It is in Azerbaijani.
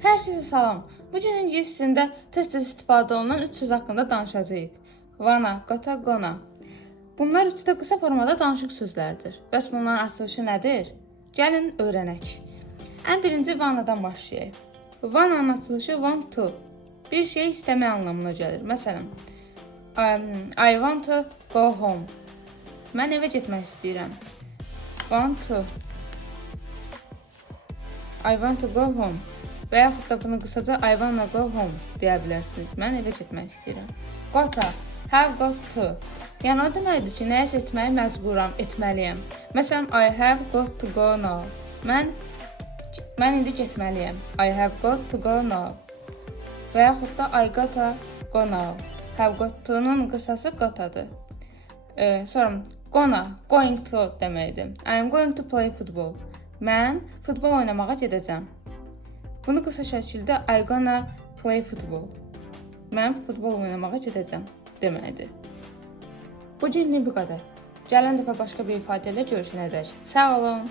Hər kəsə salam. Bu gün ingilis dilində tez-tez istifadə olunan 3 söz haqqında danışacağıq. Wanna, gotta, gonna. Bunlar üçü də qısa formada danışıq sözləridir. Bəs bunların açılışı nədir? Gəlin öyrənək. Ən birinci wannadan başlayaq. Wanna'nın açılışı want to. Bir şey istəmək anlamına gəlir. Məsələn, I want to go home. Mən evə getmək istəyirəm. I want to go home. Və yaxud da bunu qısaca I wanna go home deyə bilərsiniz. Mən evə getmək istəyirəm. Gotta, have got to. Yəni o deməkdir ki, nəyisə etməyə məcburam, etməliyəm. Məsələn, I have got to go now. Mən indi getməliyəm. I have got to go now. Və yaxud da I gotta go now. Have got to'nun qısası gotta'dır. Sonra going to deməkdir. I am going to play football. Mən futbol oynamağa gedəcəm. Bunu qısa şəkildə I gonna play football. Mən futbol oynamağa gedəcəm deməkdir. Bu günlük bu qədər. Gələn dəfə başqa bir ifadə ilə görüşənədək. Sağ olun.